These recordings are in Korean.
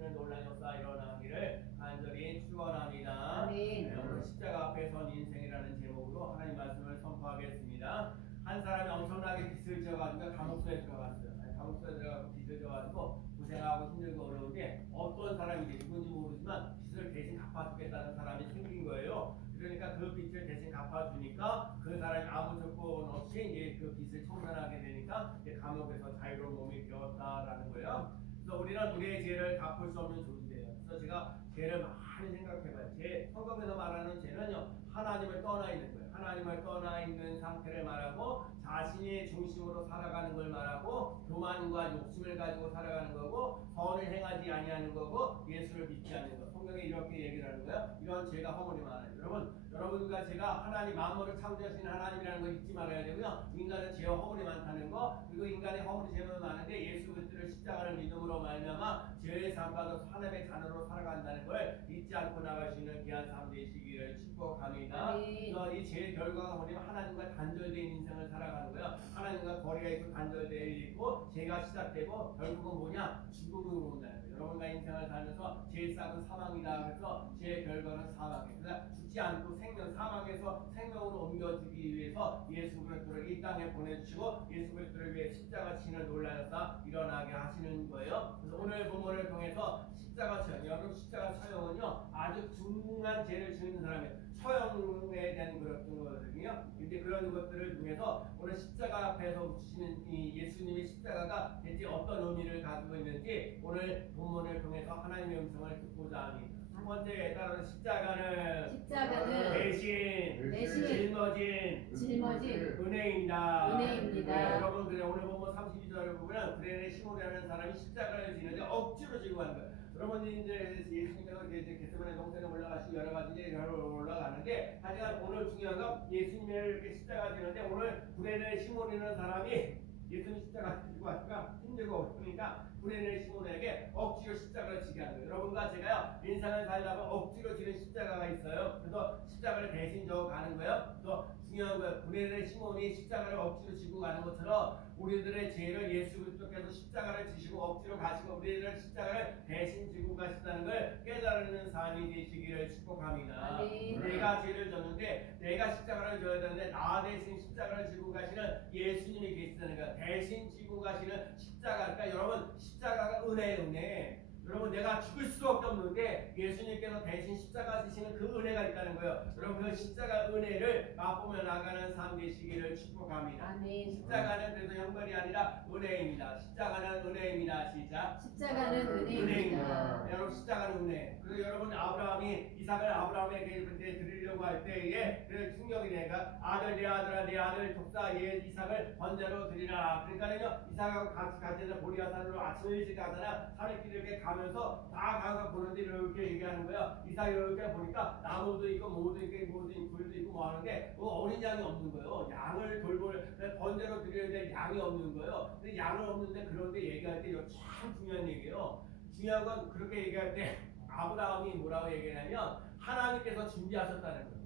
하시는 놀라운 역사 일어나기를 간절히 축원합니다. 아멘. 오늘 십자가 앞에 선 인생이라는 제목으로 하나님 말씀을 선포하겠습니다. 한 사람이 엄청나게 빚을 져가지고 감옥소에 들어갔어요. 감옥소에 들어가서 빚을 져가지고 고생하고 힘들고 어려운데 어떤 사람이 누군지 모르지만 빚을 대신 갚아주겠다는 사람이 생긴 거예요. 그러니까 그 빚을 대신 갚아주니까 그 사람이 아무 조건 없이 이제 그 빚을 청산하게 되니까 이제 감옥에서 자유로운 몸이 되었다라는 거예요. 그래서 우리는 우리의 죄를 갚을 수 없는 존재예요. 그래서 제가 죄를 많이 생각해봐요. 성경에서 말하는 죄는요, 하나님을 떠나 있는 거예요. 하나님을 떠나 있는 상태를 말하고 자신의 중심으로 살아가는 걸 말하고 교만과 욕심을 가지고 살아가는 거고 선을 행하지 아니하는 거고 예수를 믿지 않는 거. 성경에 이렇게 얘기를 하는 거예요. 이런 죄가 허물이 많아요. 여러분과 제가 하나님 만물을 창조하신 하나님이라는 걸 잊지 말아야 되고요. 인간은 죄와 허물이 많다는 거, 그리고 인간의 허물이 제일 많은데 예수 그리스도를 십자가를 믿음으로 말미암아 죄의 삶받아서 하나님의 자녀로 살아간다는 걸 잊지 않고 나갈 수 있는 귀한 삶 되시기를 축복합니다. 그래서 이 죄의 결과가 뭐냐면 하나님과 단절된 인생을 살아가는 거예요. 하나님과 거리가 있고 단절되어 있고 죄가 시작되고 결국은 뭐냐? 죽음으로 온다는 거예요. 여러분과 인생을 살면서 죄의 싹은 사망이다. 그래서 죄의 결과는 사망이에요. 그래서 죽지 않고 사망에서 생명으로 옮겨지기 위해서 예수 그리스도를 이 땅에 보내주시고 예수 그리스도를 위해 십자가 치는 놀라운 역사 일어나게 하시는 거예요. 그래서 오늘 본문을 통해서 십자가 처형, 여러분 십자가 처형은요 아주 중한 죄를 지는 사람의 처형에 대한 그런 거거든요. 근데 그런 것들을 중에서 오늘 십자가 앞에서 붙이시는 이 예수님의 십자가가 대체 어떤 의미를 가지고 있는지 오늘 본문을 통해서 하나님의 음성을 듣고자 합니다. 첫 번째 따라서 십자가는 대신 짊어진 은혜입니다. 네, 여러분 그래 오늘 본문 32절을 보면 구레네 시몬이라는 사람이 십자가를 지는데 억지로 지고 가는 거예요. 여러분이 이제 예수님께서 겟세마네 동산에 올라가시고 여러 가지 이제 올라가는데 하지만 오늘 중요한 건 예수님을 이렇게 십자가 지는데 오늘 구레네 시몬이라는 사람이 예수님 십자가 지고 가니까 힘들고 어려우니까 구레네 시몬에게 억지로 십자가를 지게 하는 거예요. 여러분과 제가요 인생을 살다 보면 억지로 지는 십자가가 있어요. 그래서 십자가를 대신 져 가는 거예요. 그래서 중요한 거예요. 구레네 시몬이 십자가를 억지로 지고 가는 것처럼 우리들의 죄를 예수 그리스도께서 십자가를 지시고 억지로 가시고 우리들의 십자가를 대신 지고 가신다는 걸 깨달는 삶이 되시기를 축복합니다. 내가 죄를 졌는데 내가 십자가를 져야 되는데 나 대신 십자가를 지고 가시는 예수님이 계시다는 거예요. 대신 지고 가시는 십자가. 그러니까 여러분 십자가가 은혜. 여러분 내가 죽을 수밖에 없는데 예수님께서 대신 십자가 지시는 그 은혜가 있다는 거예요. 여러분 그 십자가 은혜를 맛보며 나가는 삶 되시기를 축복합니다. 아멘. 십자가는 그래서 형벌이 아니라 은혜입니다. 십자가는 은혜입니다. 시작. 십자가는 은혜입니다. 여러분 십자가는 은혜. 그리고 여러분 아브라함이 이삭을 아브라함에게 드리려고 할 때에 그 충격이 되니까 아들 내 아들아 내 아들 독사 얘 이삭을 번제로 드리라. 그러니까는요 이삭하고 같이 가서 모리아산으로 아침 일찍 가잖아. 산에끼리 이렇게 가면서 다 가서 보는데 이렇게 얘기하는 거야. 이삭이 이렇게 보니까 나무도 있고 모도 있고 굴도 있고 뭐 하는데 어린 양이 없는 거예요. 양을 돌볼 번제로 드리는데 양이 없는 거예요. 근데 양은 없는데 그런데 얘기할 때 이거 참 중요한 얘기예요. 중요한 건 그렇게 얘기할 때 아브라함이 뭐라고 얘기하냐면 하나님께서 준비하셨다는 거예요.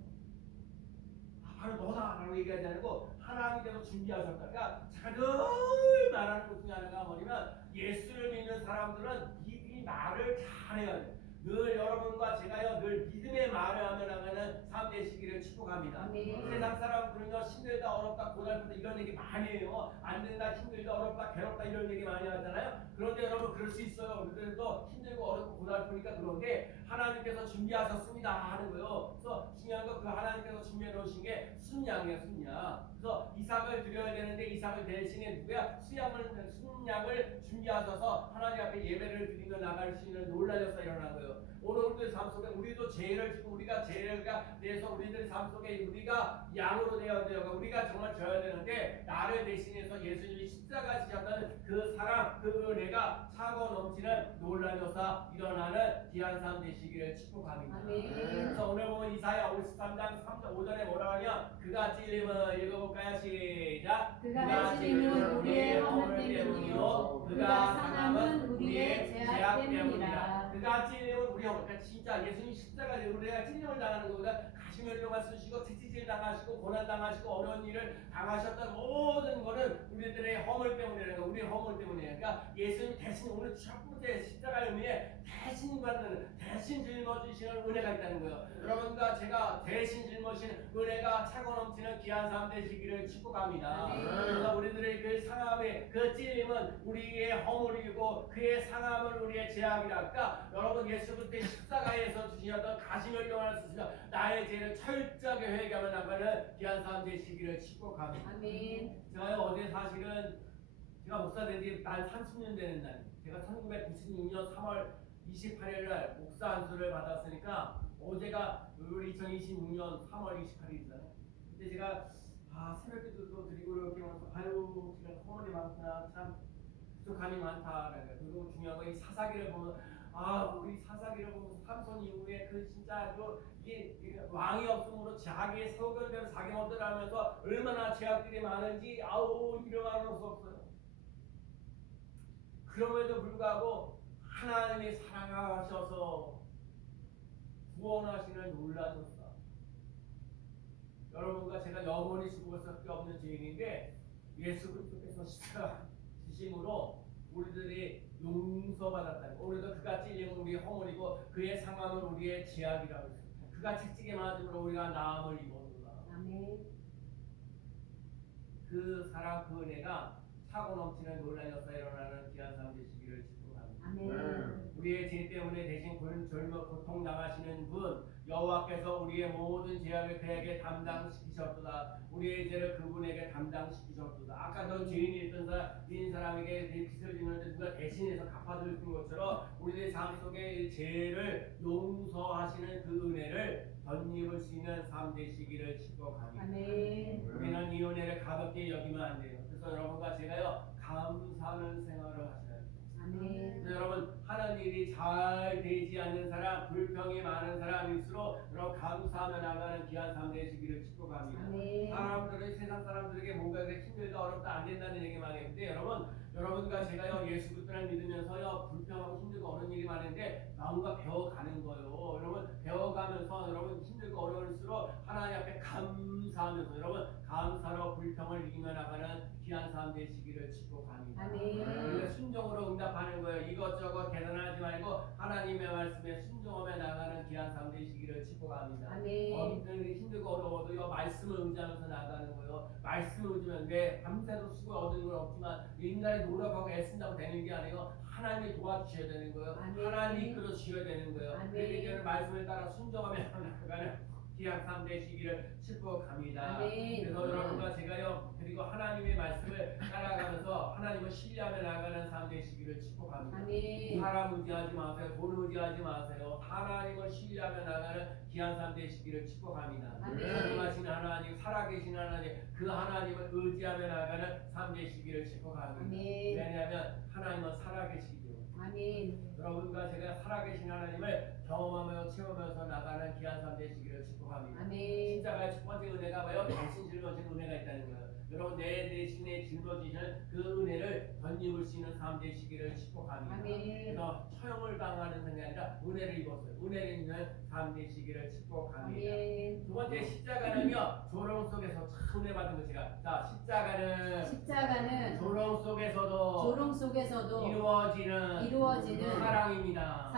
바로 너다라고 얘기하지 않고 하나님께서 준비하셨다. 그러니까 제가 늘 말하는 것 중에 하나가 뭐냐면 예수를 믿는 사람들은 이 말을 잘해야 돼요. 늘 여러분과 제가요 늘 믿음의 말을 하며 나가는 삶 되시기를 축복합니다. 세상 사람들은요 힘들다 어렵다 고달프다 이런 얘기 많이 해요. 안 된다 힘들다 어렵다 괴롭다 이런 얘기 많이 하잖아요. 그런데 여러분 그럴 수 있어요. 그래도 힘들고 어렵고 고달프니까 그런데 하나님께서 준비하셨습니다 하는 거예요. 그래서 중요한 건 그 하나님께서 준비해 놓으신 게 순양이에요. 순양. 그래서 이삭을 드려야 되는데 이삭을 대신에 누구야? 순양을 준비하셔서 하나님 앞에 예배를 드리며 나갈 수 있는 놀라운 역사 일어난 거예요. 오늘 우리들 삶 속에 우리도 죄를 지고 우리가 죄가 돼서 우리들 삶 속에 우리가 양으로 되어야 돼요. 우리가 정말 져야 되는데 나를 대신해서 예수님이 십자가 지셨다는 그 사랑 그 은혜가 차고 넘치는 놀라운 역사 일어나는 귀한 삶 되시기를 축복합니다. 그래서 오늘 보면 이사야 53장 3절 5절에 뭐라고 하냐 그가 찔림은 읽어볼까요? 시작. 그가 찔림은 우리의 허물 때문이요 그가 상함은 우리의 죄악 때문이라. 그가 찔림은 우리 허물. 그러니까 진짜 예수님 십자가 우리가 찔림을 당하는 것보다 가시면료가 쓰시고 채찍질 당하시고 고난 당하시고 어려운 일을 당하셨던 모든 거는 우리들의 허물 때문이라는 거. 우리의 허물 때문이에요. 그러니까 예수님 대신 오늘 첫 번째 십자가의 의미에 대신 받는, 대신 짊어지시는 은혜가 있다는 거예요. 여러분과 제가 대신 짊어지는 은혜가 차고 넘치는 귀한 삶 되시기를 축복합니다. 그래서 우리들의 그 상함의 그 찔림은 우리의 허물이고 그의 상함은 우리의 죄악이라. 그러니까 여러분 예수 그리스도의 십자가에서 주시었던 가시멸령을 쓰시며 나의 죄를 철저하게 회개하며 나가는 귀한 삶 되시기를 축복합니다. 아멘. 제가 어제 사실은 제가 목사 된 지 난 30년 되는 날, 제가 1996년 3월 28일 날 목사 안수를 받았으니까 어제가 2026년 3월 28일이잖아요. 근데 제가 새벽기도도 드리고 이렇게 하면서 아유 제가 허물이 많구나, 참 부족함이 많다라는 거예요. 그리고 중요한 건 이 사사기를 보면 우리 사사기를 보면서 삼손 이후에 그 진짜 아주 이게 왕이 없음으로 자기의 소견대로 자기 멋대로 하면서 얼마나 죄악들이 많은지 이름할 수 없어요. 그럼에도 불구하고 하나님이 사랑하셔서 구원하시는 놀라운 사. 여러분과 제가 영원히 죽을 수밖에 없는 죄인인데 예수 그리스도께서 십자가 지심으로 우리들이 용서받았다는 거. 우리도 그가 찔림은 우리의 허물이고 그의 상함은 우리의 죄악이라고 했습니다. 그가 채찍에 맞음으로 우리가 나음을 입었노라. 아멘. 그 사랑 그 은혜가 차고 넘치는 놀라운 역사에 일어나는 귀한 삶 되시기를 축복합니다. 아멘. 우리의 죄 때문에 대신 젊어 고통 당하시는 분 여호와께서 우리의 모든 죄악을 그에게 담당시키셨도다. 우리의 죄를 그분에게 담당시키셨도다. 아까 전 죄인이었던 사람에게 빚을 지는데 누가 대신해서 갚아줄 것처럼 우리의 삶 속에 죄를 용서하시는 그 은혜를 덧입을 수 있는 삶 되시기를 축복합니다. 아멘. 우리는 이 은혜를 가볍게 여기면 안 돼요. 그래서 여러분과 제가요 감사하는 생활을 하셔야 돼요. 아멘. 여러분 하는 일이 잘 되지 않는 사람, 불평이 많은 사람일수록 여러분 감사하며 나가는 귀한 삶 되시기를 축복합니다. 아멘. 사람들은 세상 사람들에게 뭔가 힘들다 어렵다 안 된다는 얘기 많이 했는데 여러분과 제가요 예수 그리스도를 믿으면서요 불평하고 힘들고 어려운 일이 많은데 마음과 배워가는 거예요. 여러분 배워가면서 여러분 힘들고 어려울수록 하나님 앞에 감사하면서 여러분 감사로 불평을 이기며 나가는 귀한 삶 되시기를 축복합니다. 우리가 순종으로 응답하는 거예요. 이것저것 계산하지 말고 하나님의 말씀에 순종하며 나가는 귀한 삶 되시기를 축복합니다. 힘들고 어려워도 말씀을 의지하면서 나가는 거예요. 말씀을 의지하면 왜 밤새도록 수고 얻는 건 없지만 인간이 노력하고 애쓴다고 되는 게 아니에요. 하나님이 도와주셔야 되는 거예요. 하나님이 이끌어 주셔야 되는 거예요. 그래서 말씀을 따라 순종하며 나가는 귀한 삶 되시기를 축복합니다. 그래서 여러분과 제가요 그리고 하나님의 말씀을 따라가면서 하나님을 신뢰하며 나가는 삶 되시기를 축복합니다. 사람 의지하지 마세요. 돈 의지하지 마세요. 하나님을 신뢰하며 나가는 귀한 삶 되시기를 축복합니다. 살아계신 하나님, 살아계신 하나님, 그 하나님을 의지하며 나가는 삶 되시기를 축복합니다. 왜냐하면 하나님은 살아계시기 때문에. 여러분과 제가 살아계신 하나님을 경험하며 체험하면서 나가는 귀한 삶 되시기를 축복합니다. 십자가의 첫 번째 은혜가 뭐예요? 대신 짊어진 은혜가 있다는 거예요. 여러분 내 대신에 짊어지는 그 은혜를 덧입을 수 있는 삶 되시기를 축복합니다. 그래서 처형을 당하는 게 아니라 은혜를 입었어요. 은혜를 입는 삶 되시기를 축복합니다. 두 번째 십자가는요 조롱 속에서 참 은혜 받은 거 제가 십자가는 조롱 속에서도 이루어지는 사랑입니다.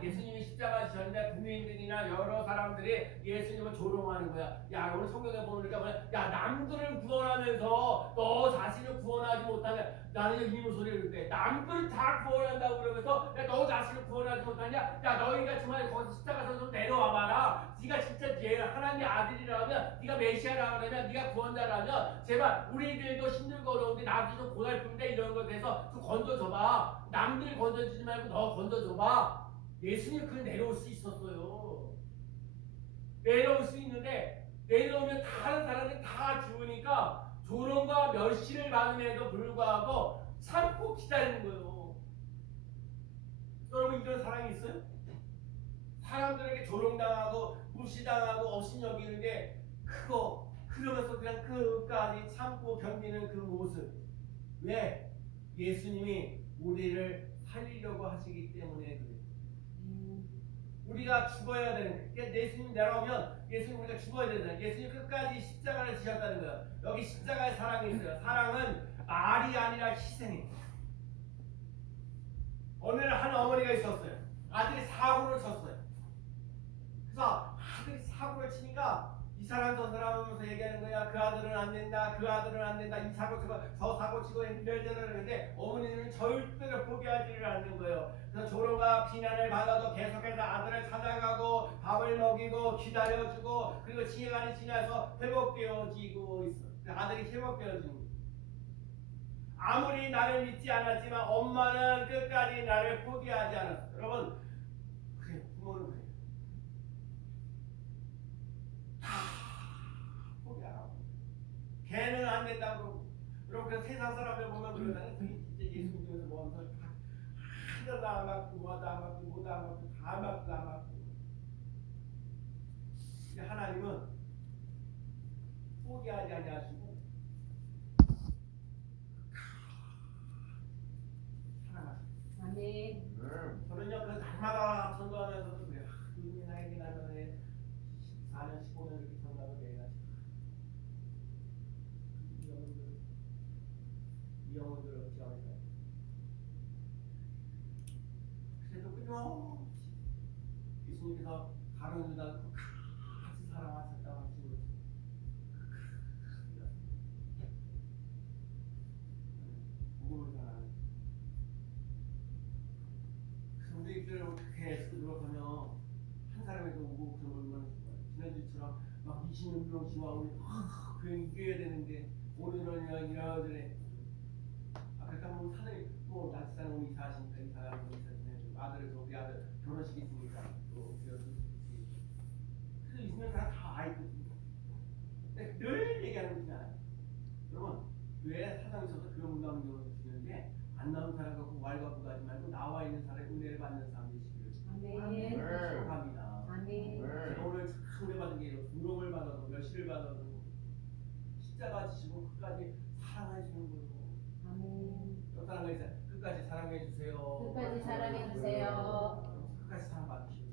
예수님이 십자가 지셨는데 국민들이나 여러 사람들이 예수님을 조롱하는 거야. 야 오늘 성경에 보니까 야 남들을 구원하면서 너 자신을 구원하지 못하면 나는 이문 소리를 듣대. 남들 다 구원한다고 그러면서 야 너 자신을 구원하지 못하냐? 야 너희가 정말 거기서 십자가에서 좀 내려와봐라. 네가 진짜 하나님의 아들이라면 네가 메시아라면 네가 구원자라면 제발 우리들도 힘들고 어려운데 나도 좀 고달픈데 이런 것에 대해서 좀 건져줘봐. 남들 건져주지 말고 너 건져줘봐. 예수님 그 내려올 수 있었어요. 내려올 수 있는데 내려오면 다른 사람들이 다 죽으니까 조롱과 멸시를 받음에도 불구하고 참고 기다리는 거예요. 여러분 이런 사랑이 있어요? 사람들에게 조롱당하고 무시당하고 업신여기는데 그러면서 그냥 끝까지 참고 견디는 그 모습. 왜? 예수님이 우리를 살리려고 하시기 때문에 그래요. 우리가 죽어야 되는 거예요. 예수님 내려오면 예수님 우리가 죽어야 되잖아요. 예수님 끝까지 십자가를 지셨다는 거예요. 여기 십자가에 사랑이 있어요. 사랑은 말이 아니라 희생이에요. 어느 날 한 어머니가 어머니가 있었어요. 아들이 사고를 쳤어요. 그래서 아들이 사고를 치니까 이 사람 저 사람 하면서 얘기하는 거야. 그 아들은 안 된다. 그 아들은 안 된다. 이 사고 치고 저 사고 치고 이럴저럴 하는데 어머니는 절대로 포기하지를 않는 거예요. 그래서 조롱과 비난을 받아도 계속해서 아들을 찾아가고 밥을 먹이고 기다려주고 그리고 시간이 지나서 회복되어지고 있어. 아들이 회복되어지는 거예요. 아무리 나를 믿지 않았지만 엄마는 끝까지 나를 포기하지 않았어. 여러분, 그래요. 부모는 그래요. 포기하라고. 걔는 안 된다고 그러고. 여러분, 그 세상 사람들 보면 그러잖아요. 진짜 예수 믿으면서 뭐 하면서 하나도 안 받고 뭐도 안 받고 뭐도 안 받고 다 안 받고 안 받고. 근데 하나님은 포기하지 아니하시고 아멘. 저는요 그 날마다 전도하면서도 그래요. 이분이 나에게 나중에 14년 15년 이렇게 전도하고 내가 이 영혼들을 어찌하겠다. 그래도 끊임없이 예수님께서 가론 유다 같이 사랑하셨다고 하시는 거죠. 복음을 전하는. 우리 입술을 어떻게 들어가면 한 사람에게 오고 그런 것만 지난주처럼 막 20명씩 와 우리 그냥 이겨야 되는데 오늘은 이러저래 그렇다 보면 사람이 또 낯선 우리 이사하신 이사람 아들을 우리 아들 결혼식 있으니까 또 그래서 있으면 다 알거든요. 근데 늘 얘기하는 거지 않아요. 여러분 왜 사장이 있어서 그런 문 나오는 경우도 주는데 안 나온 사람 갖고 말 갖고 가지 말고 나와 있는 사람의 은혜를 받는 사람 되시기를 아멘. 축복합니다. 아멘. 제가 오늘 참 은혜 받은 게 부름을 받아도 멸시를 받아도 십자가 지시고 끝까지 사랑해 주는 거예요. 아멘. 또 다른 거 있어요. 끝까지 사랑해 주세요. 끝까지 사랑해 주세요. 끝까지 사랑 받으시고.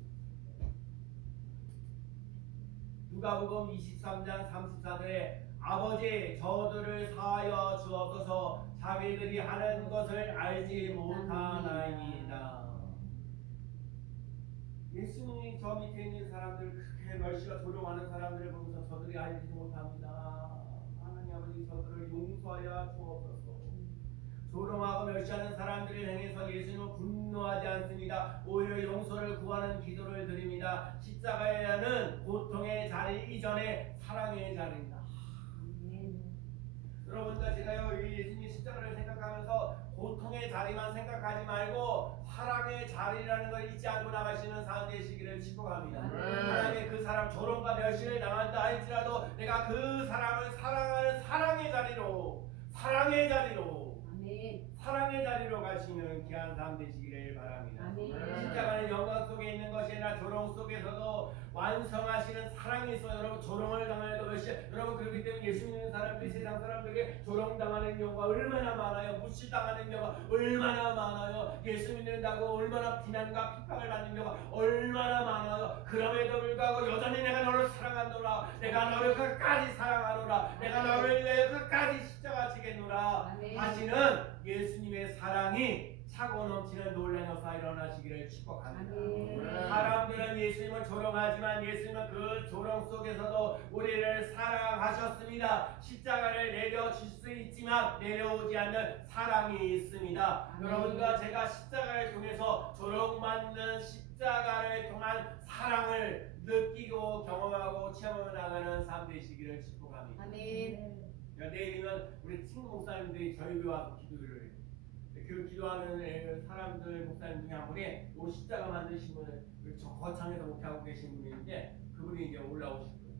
누가복음 23장 34절에 아버지 저들을 사하여 주옵소서 자기들이 하는 것을 알지 못하나이다. 예수님이 저 밑에 있는 사람들 그렇게 멸시와 조롱하는 사람들을 보면서 저들이 알지 못합니다. 하나님 아버지 저들을 용서하여 주옵소서. 조롱하고 멸시하는 사람들을 향해서 예수님은 분노하지 않습니다. 오히려 용서를 구하는 기도를 드립니다. 십자가에는 고통의 자리 이전에 사랑의 자리입니다. 여러분과 제가요 예수님 십자가를 생각하면서 고통의 자리만 생각하지 말고 사랑의 자리라는 걸 잊지 않고 나가시는 삶 되시기를 축복합니다. 하나님의 그 사람 조롱과 멸시를 당한다 할지라도 내가 그 사람을 사랑하는 사랑의 자리로 사랑의 자리로 가시는 귀한 삶 되시기를 바랍니다. 십자가는 영광 속에 있는 것이 아니라 조롱 속에서도 완성하시는 사랑이 있어요. 여러분 조롱을 당하여도 멸시 여러분 그렇기 때문에 예수 믿는 사람들이 세상 사람들에게 조롱당하는 경우가 얼마나 많아요. 무시당하는 경우가 얼마나 많아요. 예수 믿는다고 얼마나 비난과 핍박을 받는 경우가 얼마나 많아요. 그럼에도 불구하고 여전히 내가 너를 사랑하노라. 내가 너를 끝까지 사랑하노라. 내가 너를 위해 끝까지 십자가 지겠노라 하시는 예수님의 사랑이 차고 넘치는 놀라운 역사 일어나시기를 축복합니다. 사람들은 예수님을 조롱하지만 예수님은 그 조롱 속에서도 우리를 사랑하셨습니다. 십자가를 내려줄 수 있지만 내려오지 않는 사랑이 있습니다. 여러분과 제가 십자가를 통해서 조롱받는 십자가를 통한 사랑을 느끼고 경험하고 체험해 나가는 삶 되시기를 축복합니다. 내일이면 우리 친구 목사님들이 저희 교회 와서 기도를 해요. 그 기도하는 사람들 목사님 중에 한 분이 요 십자가 만드신 분을 저 거창에서 목회하고 계신 분인데 그분이 이제 올라오실 거예요.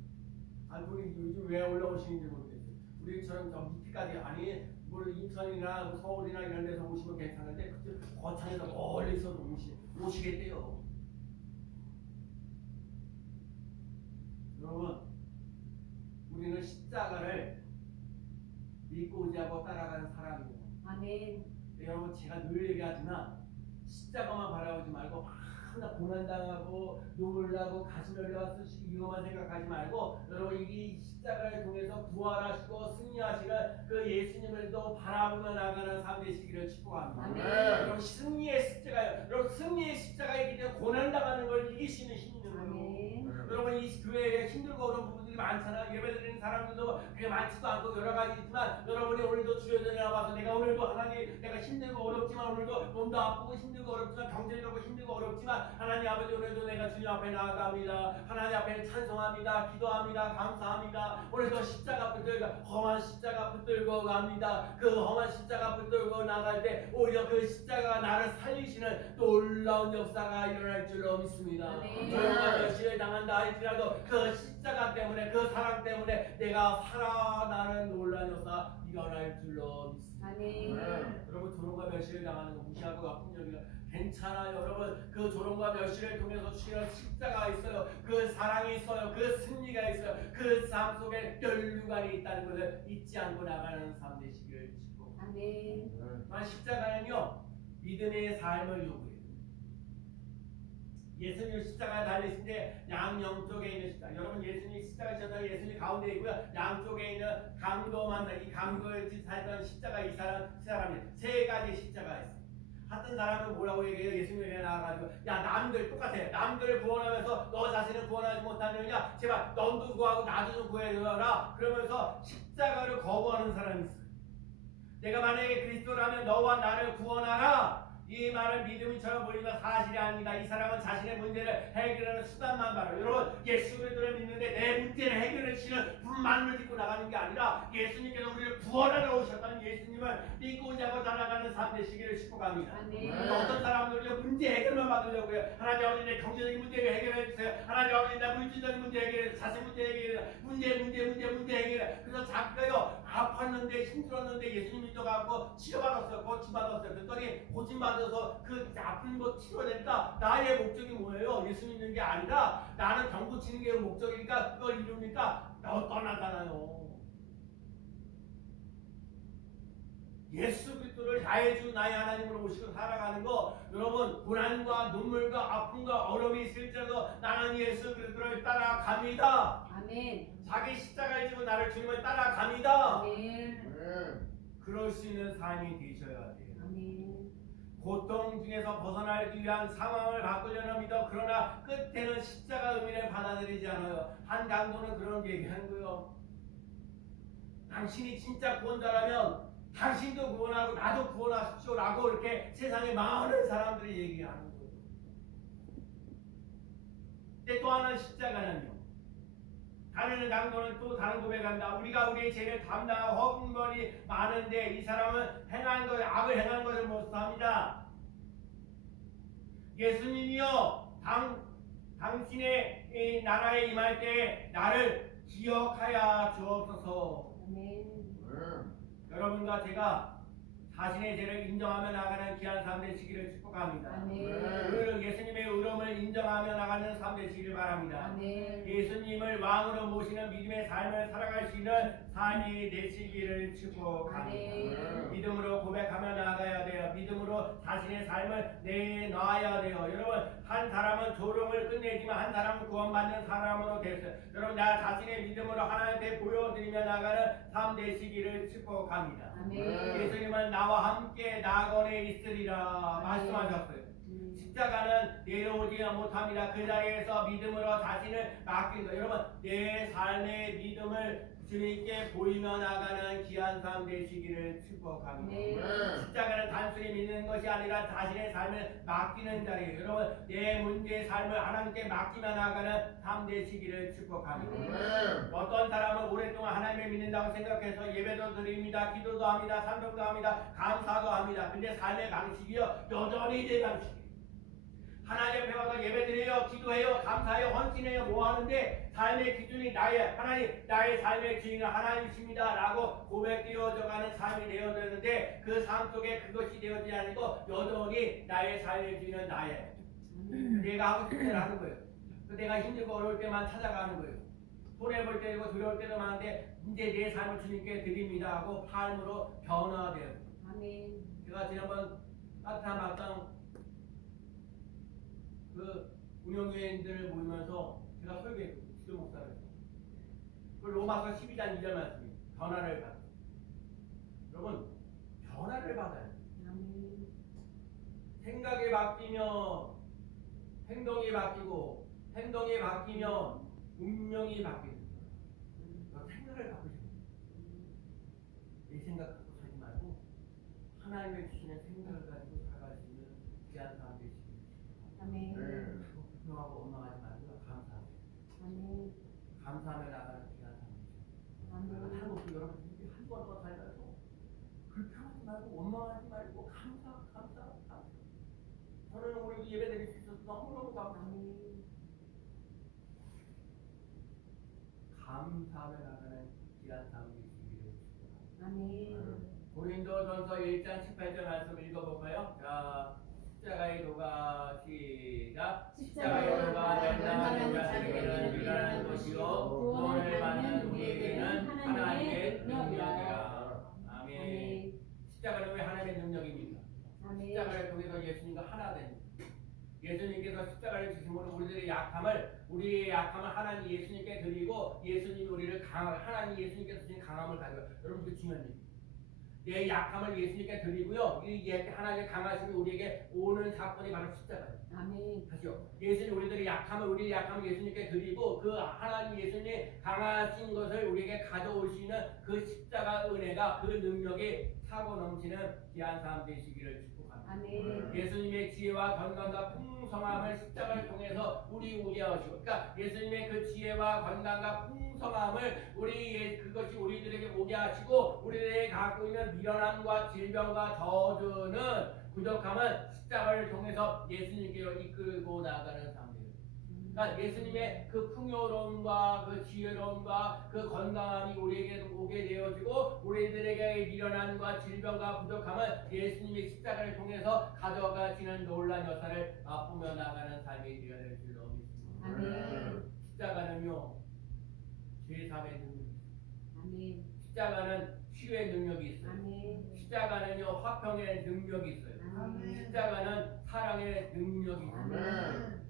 아니 그분이 요즘 왜 올라오시는지 모르겠어요. 우리처럼 저 밑에까지 아니 뭐 인천이나 서울이나 이런 데서 오시면 괜찮은데 거창에서 멀리서 오시겠대요. 여러분 우리는 십자가를 믿고 의지하고 따라가는 사람이에요. 여러분 제가 늘 얘기하지만 십자가만 바라보지 말고 항상 고난당하고 눈물 나고 가슴 열려 쓰시고 이것만 생각하지 말고 여러분 이 십자가를 통해서 부활하시고 승리하시는 그 예수님을 또 바라보며 나가는 삶 되시기를 축복합니다. 여러분 승리의 십자가요. 여러분 승리의 살리시는 힘이 있는 거예요. 아멘. 여러분 이 교회에 힘들고 어려운 부분들이 많잖아. 예배드리는 사람들도 그게 많지도 않고 여러 가지 있지만 여러분이 오늘도 주여 전에 나와서 내가 오늘도 하나님 내가 힘들고 어렵지만 오늘도 몸도 아프고 힘들고 어렵지만 경제적으로 힘들고 어렵지만 하나님 아버지 오늘도 내가 주님 앞에 나아갑니다. 하나님 앞에 찬송합니다. 기도합니다. 감사합니다. 오늘도 십자가 붙들고 험한 십자가 붙들고 갑니다. 그 험한 십자가 붙들고 나갈 때 오히려 그 십자가가 나를 살리시는 놀라운 역사가 일어날 줄로 믿습니다. 아멘. 조용한 멸시를 당한다 할지라도 그 십자가 때문에 그 사랑 때문에 내가 살아나는 놀라운 역사 일어날 줄로 믿습니다. 아멘. 여러분 조롱과 멸시를 당하는 거 무시하고 아픈 여기가 괜찮아요. 여러분 그 조롱과 멸시를 통해서 주시는 십자가가 있어요. 그 사랑이 있어요. 그 승리가 있어요. 그 삶 속에 혈류관이 있다는 것을 잊지 않고 나가는 삶 되시기를 축복합니다. 아멘. 십자가는요 믿음의 삶을 요구해요. 예수님 십자가에 달리신데 양쪽에 있는 십자가. 여러분 예수님 십자가 지셨다 예수님 가운데 있고요. 양쪽에 있는 강도 만나 이 강도를 살던 십자가 이 사람이 세 가지 십자가 있어요. 어떤 사람은 뭐라고 얘기해요? 예수님에게 나와가지고 야 남들 똑같아. 남들 구원하면서 너 자신을 구원하지 못하느냐? 제발 너도 구하고 나도 좀 구해줘라. 그러면서 십자가를 거부하는 사람이 있어요. 내가 만약에 그리스도라면 너와 나를 구원하라. 이 말을 믿음처럼 보이지만 사실이 아닙니다. 이 사람은 자신의 문제를 해결하는 수단만 바로 여러분 예수 그리스도를 믿는데 내 문제를 해결해 주시는 분만을 믿고 나가는 게 아니라 예수님께서 우리를 구원하러 오셨다는 예수님을 믿고 자고 살아가는 삶 되시기를 축복합니다. 어떤 사람들은 문제 해결만 받으려고 해요. 하나님 아버지 내 경제적인 문제를 해결해 주세요. 하나님 아버지 내 물질적인 문제 해결해 주세요. 자신 문제 해결해 문제 해결해. 그래서 자기가요 아팠는데 힘들었는데 예수님 믿어갖고 치료받았어요. 고침받았어요. 그랬더니 고침받아서 그 아픈 거 치료되니까 나의 목적이 뭐예요? 예수 믿는 게 아니라 나는 병 고치는 게 목적이니까 그걸 이루니까 떠나잖아요. 예수 그리스도를 나의 주 나의 하나님으로 모시고 살아가는 거 여러분 고난과 눈물과 아픔과 어려움이 있을지라도 나는 예수 그리스도를 따라갑니다. 아멘. 자기 십자가를 지고 나를 주님을 따라갑니다. 아멘. 그럴 수 있는 삶이 되셔야 돼요. 아멘. 고통 중에서 벗어나기 위한 상황을 바꾸려는 믿어 그러나 끝에는 십자가 의미를 받아들이지 않아요. 한 강도는 그런 얘기하는 거예요. 당신이 진짜 구원자라면 당신도 구원하고 나도 구원하십시오라고 이렇게 세상에 많은 사람들이 얘기하는 거예요. 근데 또 하나는 십자가는요. 다른 강도는 또 다른 고백한다. 우리가 우리의 죄를 담당하고 허물이 많은데 이 사람은 행한 것 악을 행한 것을 못합니다. 예수님이요 당신의 이 나라에 임할 때 나를 기억하여 주옵소서. 아멘. 여러분과 제가 자신의 죄를 인정하며 나가는 귀한 삶 되시기를 축복합니다. 아멘. 예수님의 의로움을 인정하며 나가는 삶 되시기를 바랍니다. 아멘. 예수님을 왕으로 모시는 믿음의 삶을 살아갈 수 있는 삶이 되시기를 축복합니다. 아멘. 믿음으로 고백하며 나아가야 돼요. 믿음으로 자신의 삶을 내놔야 돼요. 여러분 한 사람은 조롱을 끝내지만 한 사람은 구원받는 사람으로 됐어요. 여러분 나 자신의 믿음으로 하나님께 보여드리며 나가는 삶 되시기를 축복합니다. 아멘. 예수님은 나와 함께 낙원에 있으리라 말씀하셨어요. 십자가는 내려오지 못합니다. 그 자리에서 믿음으로 자신을 맡긴 거. 여러분 내 삶의 믿음을 주님께 보이며 나가는 귀한 삶 되시기를 축복합니다. 십자가는 단순히 믿는 것이 아니라 자신의 삶을 맡기는 자리예요. 여러분 내 문제의 삶을 하나님께 맡기며 나가는 삶 되시기를 축복합니다. 어떤 사람은 오랫동안 하나님을 믿는다고 생각해서 예배도 드립니다. 기도도 합니다. 찬송도 합니다. 감사도 합니다. 근데 삶의 방식이요 여전히 내 방식이에요. 하나님 앞에 와서 예배드려요, 기도해요, 감사해요, 헌신해요, 뭐 하는데 삶의 기준이 나의 삶의 주인은 하나님이십니다라고 고백되어져가는 삶이 되어졌는데 그 삶 속에 그것이 되어지지 않고 여전히 나의 삶의 주인은 나예요. 내가 하고 싶은 대로 하는 거예요. 내가 힘들고 어려울 때만 찾아가는 거예요. 손해볼 때고 두려울 때도 많은데 이제 내 삶을 주님께 드립니다 하고 삶으로 변화돼요. 아멘. 제가 지난번 따뜻한 밥상 그 운영위원들을 모이면서 제가 설교했거든요. 지도 목사를. 그 로마서 12장 2절 말씀이 변화를 받아. 여러분 변화를 받아요. 아멘. 생각이 바뀌면 행동이 바뀌고 행동이 바뀌면 운명이 바뀌는 거예요. 생각을 바꾸시는 거예요. 이 생각 갖고 살지 말고 하나님의 주시는 생각을 가지고 살아갈 수 있는 귀한 사람 되시길 아멘. 불평하고 원망하지 말고 감사하세요. 아멘. 감사하며 나가는 귀한 사람 되시길 아멘. 한국 여러분들이 한 번 더 살지 말고 불평하지 말고 원망하지 말고 감사. 저는 오늘 예배 드릴 수 있어서 너무너무 감사합니다. 감사하며 나가는 귀한 사람 되시기를 축복합니다. 아멘. 고린도전서 1장 18절 말씀 읽어볼까요? 자, 십자가의 도가 시작. 십자가의 도가 멸망하는 자들에게는 미련한 것이요 구원을 받는 우리에게는 하나님의 능력이라. 아멘. 십자가는 왜 하나님의 능력입니까? 십자가를 통해서 예수님과 하나 됩니다. 예수님께서 십자가를 지심으로 우리의 약함을 하나님 예수님께 드리고 예수님이 우리를 하나님 예수님께서 주신 강함을 가지고 여러분 그 중요한 얘기입니다. 내 약함을 예수님께 드리고요. 이 하나님의 강하심이 우리에게 오는 사건이 바로 십자가예요. 아멘. 다시요. 예수님 우리의 약함을 예수님께 드리고 그 하나님 예수님이 강하신 것을 우리에게 가져올 수 있는 그 십자가 은혜가 그 능력이 차고 넘치는 귀한 삶 되시기를 축복합니다. 아멘. 예수님의 지혜와 건강과 풍성함을 십자가를 통해서 우리에게 하시고, 그러니까 예수님의 그 지혜와 건강과 풍성함을 그것이 우리들에게 오게 하시고 우리들에게 갖고 있는 미련함과 질병과 저주는 부족함은 십자가를 통해서 예수님께로 이끌고 나가는 삶이에요. 그러니까 예수님의 그 풍요로움과 그 지혜로움과 그 건강함이 우리에게 오게 되어지고 우리들에게 미련함과 질병과 부족함은 예수님의 십자가를 통해서 가져가시는 놀라운 역사를 맛보며 나가는 삶이 되어야 될 줄로 믿습니다. 아멘. 십자가는요 죄사의 능력이 있어요. 아멘. 십자가는 치유의 능력이 있어요. 아멘. 십자가는요 화평의 능력이 있어요. 아멘. 십자가는 사랑의 능력이 있어요. 아멘.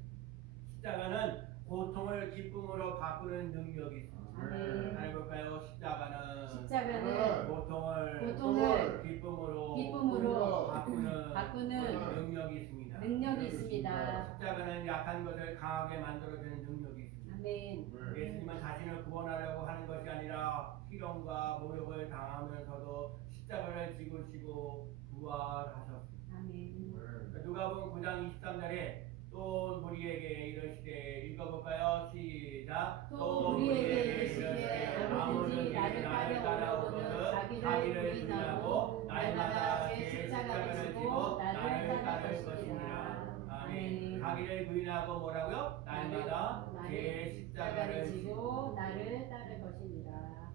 십자가는 고통을 기쁨으로 바꾸는 능력이 있습니다. 아멘. 잘 볼까요? 십자가는 고통을 기쁨으로 바꾸는 능력이 있습니다. 능력이 있습니다. 십자가는 약한 것을 강하게 만들어주는 능력이 있습니다. 아멘. 예수님은 자신을 구원하려고 하는 것이 아니라 희롱과 모욕을 당하면서도 십자가를 지고 부활하셨습니다. 아멘. 누가복음 9장 23절에 또 우리에게 이르시되 읽어볼까요? 시작. 또 우리에게 이르시되 아무든지 나를 따라오거든 자기를 부인하고 날마다 제 십자가를 지고 나를 따를 것이니라. 아멘. 자기를 부인하고 뭐라고요? 날마다 제 십자가를 지고 나를 따를 것이니라.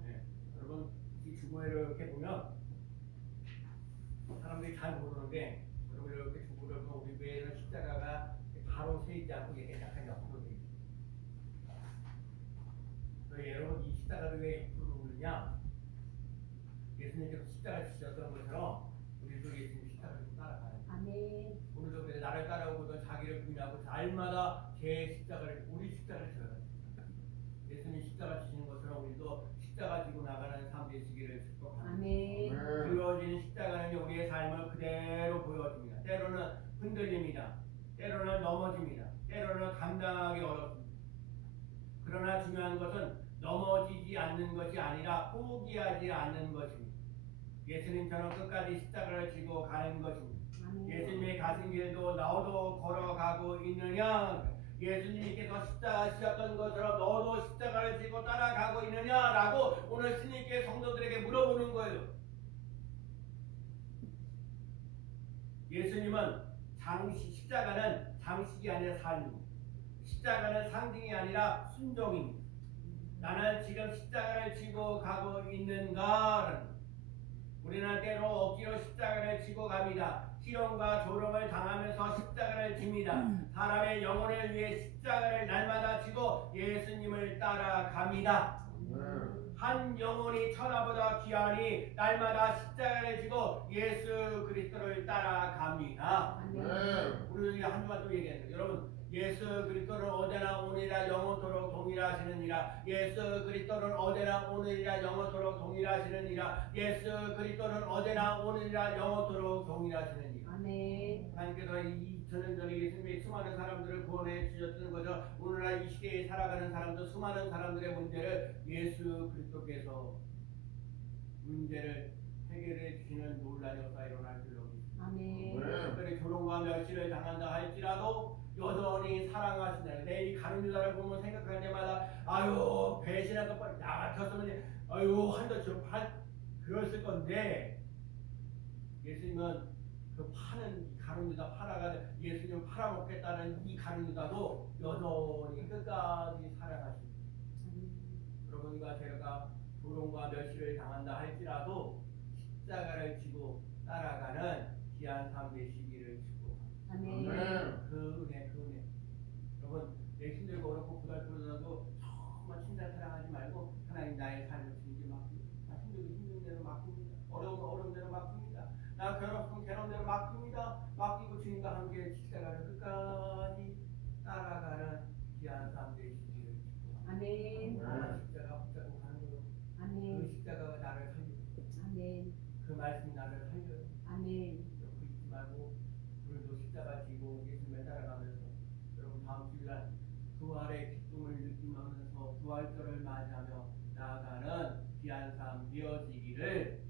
네. 여러분 이 주보를 이렇게 보면 사람들이 잘 모르는데 여러분 이렇게 주보를 보면 우리 교회는 십자가가 바로 세이지 않고 이게 약간 옆으로 돼 있어요. 여러분 이 십자가를 왜 옆으로 오느냐? 예수님께서 십자가 지셨던 것처럼 우리도 예수님 십자가를 따라가요. 아멘. 오늘도 그래 나를 따라오거든 자기를 부인하고 날마다 제 십자가를 우리 십자가를 져요. 예수님 십자가 지시는 것처럼 우리도 십자가 지고 나가는 삶 되시기를 축복합니다. 아멘. 그려진 십자가는 우리의 삶을 그대로 보여줍니다. 때로는 흔들립니다. 때로는 넘어집니다. 때로는 감당하기 어렵습니다. 그러나 중요한 것은 넘어지지 않는 것이 아니라 포기하지 않는 것입니다. 예수님처럼 끝까지 십자가를 지고 가는 것입니다. 예수님의 가신 길도 너도 걸어가고 있느냐? 예수님께서 십자가 지셨던 것처럼 너도 십자가를 지고 따라가고 있느냐라고 오늘 스님께 성도들에게 물어보는 거예요. 예수님은 십자가는 장식이 아니라 삶입니다. 십자가는 상징이 아니라 순종입니다. 나는 지금 십자가를 지고 가고 있는가? 우리는 때로 억지로 십자가를 지고 갑니다. 희롱과 조롱을 당하면서 십자가를 집니다. 사람의 영혼을 위해 십자가를 날마다 지고 예수님을 따라갑니다. 한 영혼이 천하보다 귀하니 날마다 십자가를 지고 예수 그리스도를 따라갑니다. 우리 한 주만 또 얘기했어요. 여러분 예수 그리스도는 어제나 오늘이라 영원토록 동일하시느니라. 예수 그리스도는 어제나 오늘이라 영원토록 동일하시느니라. 예수 그리스도는 어제나 오늘이라 영원토록 동일하시느니라. 아멘. 하나님께서 2000년 전에 예수님의 수많은 사람들을 구원해 주셨던 거죠. 오늘날 이 살아가는 사람들, 수많은 사람들의 문제를 예수 그리스도께서 문제를 해결해 주시는 놀라운 역사가 일어날 줄로 믿습니다. 아멘. 특별히 조롱과 멸시를 당한다 할지라도 여전히 사랑하신다. 내이 가룟 유다를 보면 생각할 때마다 아유 배신할 것뿐 나 같았으면 아유 한도 그랬을 건데 예수님은 그 파는 가룟 유다 팔아가 예수님 팔아먹겠다는 이 가룟 유다도 여전히 끝까지 사랑하십니다. 여러분과 제가 조롱과 멸시를 당한다 할지라도 십자가를 지고 따라가는 귀한 삶 되시기를 축복합니다. 아멘. 그 은혜. 여러분 내 힘들고 어렵고 고달프더라도 정말 친절 사랑하지 말고 하나님 나의 삶을 주님께 맡깁니다. 나 힘든 대로 맡깁니다. 어려운 대로 맡깁니다. 나 괴롭은 대로 맡깁니다. 맡기고 주님과 함께 십자가를 끝까지 따라가는 귀한 삶 되시기를 축복합니다. 아멘. 십자가 붙잡고 가는 거요. 그 아멘. 십자가가 나를 살려요. 아멘. 그 말씀이 나를 살려요. 아멘. 옆에 있지 말고 오늘도 십자가 지고 예수님을 따라가면서 여러분 다음 주일날 부활의 기쁨을 느끼면서 부활절을 맞이하며 나아가는 귀한 삶 되어지기를